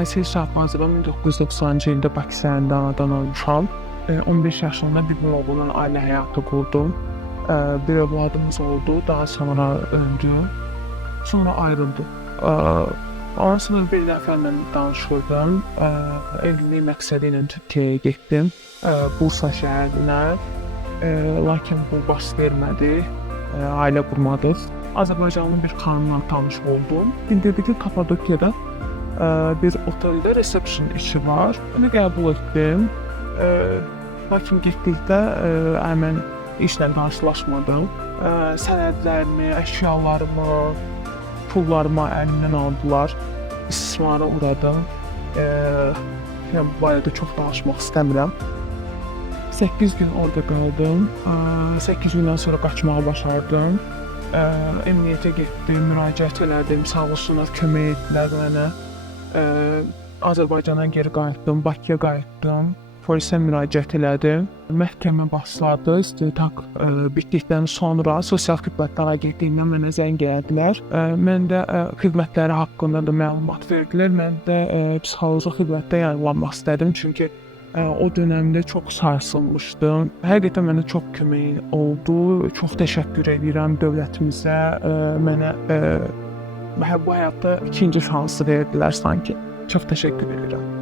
Aysel Şahbazova 1990-cı ildə Bakı şəhərində anadan olmuşam. 15 yaşında bir oğlunla ailə həyatı qurdum. Bir övladımız oldu, daha sonra öldü. Sonra ayrıldı. Ondan bir nəfərlə danışırdım. Evlilik məqsədi ilə Türkiyəyə getdim. Bursa şəhərinə. Lakin bu baş vermədi. Ailə qurmadıq. Azərbaycanlı bir xanımla tanış oldum. Bildirdi ki, Kapadokiyada bir oteldə resepsiyon işi var. Onu qəbul etdim. Lakin getdikdə mən işlə qarşılaşmadım. Sənədlərimi, əşyalarımı, pullarımı əlimdən aldılar. İstismara uğradım. Bu barədə çox danışmaq istəmirəm. 8 gün orada qaldım. 8 gündən sonra qaçmağı başardım. Emniyyətə getdim, müraciət elədim, sağ olsunlar, kömək etdilər mənə. Azərbaycana geri qayıtdım, Bakıya qayıtdım. Polisə müraciət elədim. Məhkəmə başladı. İstintaq bitdikdən sonra Sosial Xidmətlər Agentliyindən mənə zəng elədilər. Mən də xidmətləri haqqında da məlumat verdilər. Mən də psixoloji xidmətdə yayınlanmaq istədim, çünki o dönəmdə çox sarsılmışdım. Həqiqətən mənə çox kömək oldu. Çox təşəkkür edirəm dövlətimizə. Mənə bu həyatda ikinci şansı verdilər sanki. Çox təşəkkür edirəm.